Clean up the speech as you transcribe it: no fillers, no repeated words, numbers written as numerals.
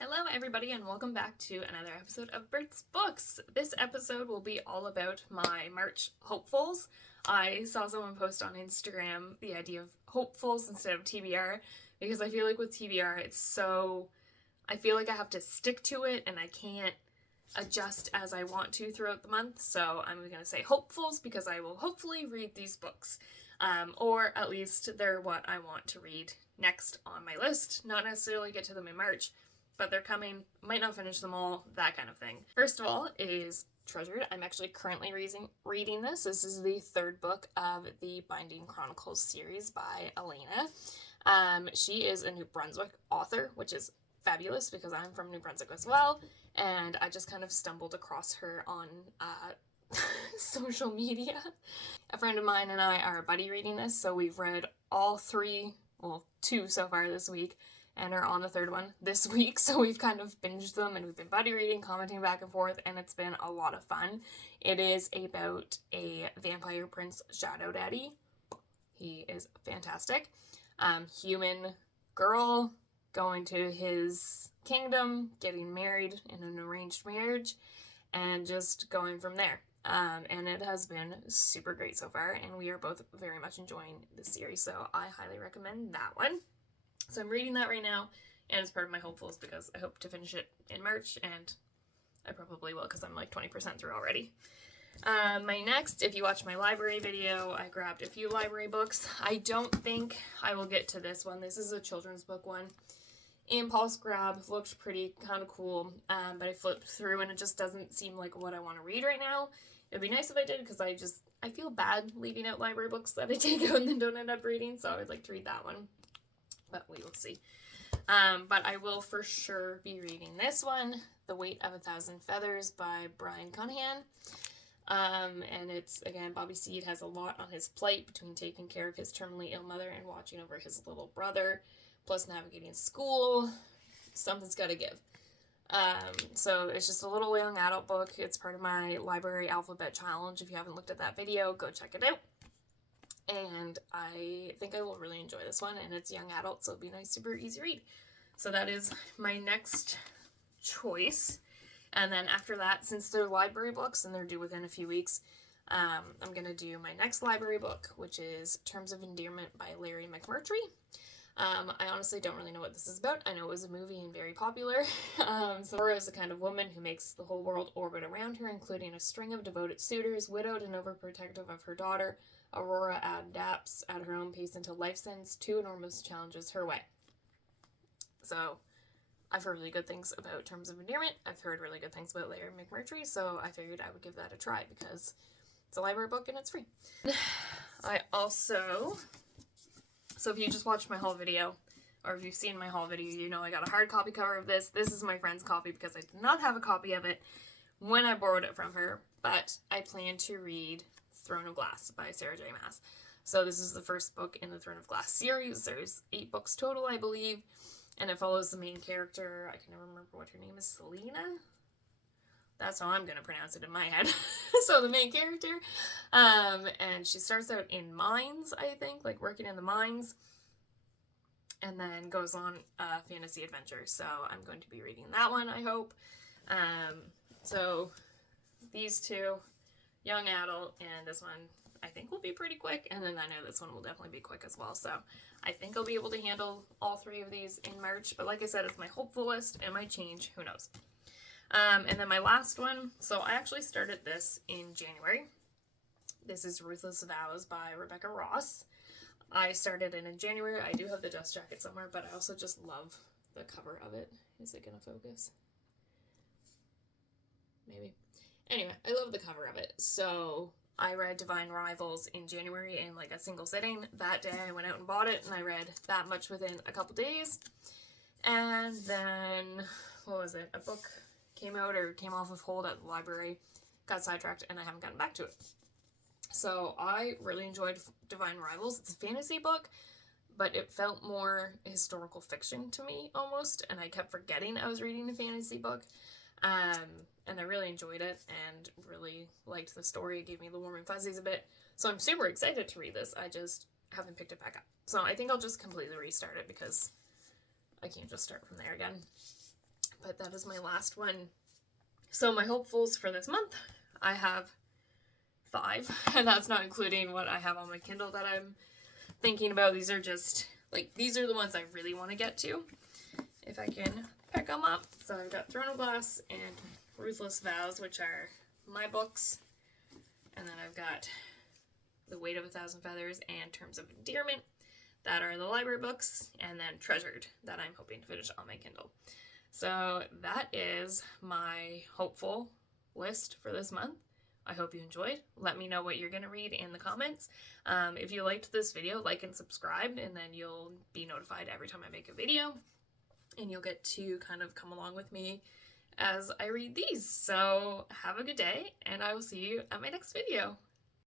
Hello everybody and welcome back to another episode of Bert's Books. This episode will be all about my March hopefuls. I saw someone post on Instagram the idea of hopefuls instead of TBR because I feel like with TBR I feel like I have to stick to it and I can't adjust as I want to throughout the month. So I'm going to say hopefuls because I will hopefully read these books. Or at least they're what I want to read next on my list. Not necessarily get to them in March, but they're coming, might not finish them all, that kind of thing. First of all is Treasured. I'm actually currently reading this. This is the third book of the Binding Chronicles series by Elena. She is a New Brunswick author, which is fabulous because I'm from New Brunswick as well, and I just kind of stumbled across her on social media. A friend of mine and I are buddy reading this, so we've read all two so far this week, and are on the third one this week, so we've kind of binged them, and we've been buddy reading, commenting back and forth, and it's been a lot of fun. It is about a vampire prince shadow daddy. He is fantastic. Human girl going to his kingdom, getting married in an arranged marriage, and just going from there. And it has been super great so far, and we are both very much enjoying this series, so I highly recommend that one. So I'm reading that right now, and it's part of my hopefuls because I hope to finish it in March, and I probably will because I'm like 20% through already. My next, if you watch my library video, I grabbed a few library books. I don't think I will get to this one. This is a children's book one. Impulse grab, looked pretty kind of cool, but I flipped through and it just doesn't seem like what I want to read right now. It'd be nice if I did because I feel bad leaving out library books that I take out and then don't end up reading, so I would like to read that one. But we will see. But I will for sure be reading this one, The Weight of a Thousand Feathers by Brian Conahan. And it's, again, Bobby Seed has a lot on his plate between taking care of his terminally ill mother and watching over his little brother, plus navigating school. Something's got to give. So it's just a little young adult book. It's part of my library alphabet challenge. If you haven't looked at that video, go check it out. And I think I will really enjoy this one, and it's young adult, so it'll be a nice, super easy read. So that is my next choice. And then after that, since they're library books and they're due within a few weeks, I'm going to do my next library book, which is Terms of Endearment by Larry McMurtry. I honestly don't really know what this is about. I know it was a movie and very popular. So Laura is the kind of woman who makes the whole world orbit around her, including a string of devoted suitors, widowed and overprotective of her daughter. Aurora adapts at her own pace until life sends two enormous challenges her way. So, I've heard really good things about Terms of Endearment. I've heard really good things about Larry McMurtry, so I figured I would give that a try because it's a library book and it's free. I also... So if you just watched my haul video, or if you've seen my haul video, you know I got a hard copy cover of this. This is my friend's copy because I did not have a copy of it when I borrowed it from her, but I plan to read Throne of Glass by Sarah J. Maas. So this is the first book in the Throne of Glass series. There's 8 books total, I believe, and it follows the main character. I can never remember what her name is. Selena? That's how I'm going to pronounce it in my head. So the main character, and she starts out in mines, I think, like working in the mines, and then goes on a fantasy adventure. So I'm going to be reading that one, I hope. So these two, young adult, and this one I think will be pretty quick, and then I know this one will definitely be quick as well, so I think I'll be able to handle all 3 of these in March, but like I said, it's my hopeful list. It might change, who knows. And then my last one, so I actually started this in January. This is Ruthless Vows by Rebecca Ross. I started it in January. I do have the dust jacket somewhere, but I also just love the cover of it. Is it gonna focus? Maybe. Anyway, I love the cover of it. So I read Divine Rivals in January in like a single sitting. That day I went out and bought it, and I read that much within a couple days. And then, what was it? A book came out or came off of hold at the library, got sidetracked, and I haven't gotten back to it. So I really enjoyed Divine Rivals. It's a fantasy book, but it felt more historical fiction to me almost, and I kept forgetting I was reading a fantasy book. And I really enjoyed it and really liked the story. It gave me the warm and fuzzies a bit. So I'm super excited to read this. I just haven't picked it back up. So I think I'll just completely restart it because I can't just start from there again. but that is my last one. So my hopefuls for this month, I have 5, and that's not including what I have on my Kindle that I'm thinking about. These are just, like, these are the ones I really want to get to, if I can pick them up. So I've got Throne of Glass and Ruthless Vows, which are my books, and then I've got The Weight of a Thousand Feathers and Terms of Endearment, that are the library books, and then Treasured, that I'm hoping to finish on my Kindle. So that is my hopeful list for this month. I hope you enjoyed. Let me know what you're going to read in the comments. If you liked this video, like and subscribe, and then you'll be notified every time I make a video, and you'll get to kind of come along with me as I read these. So have a good day, and I will see you at my next video.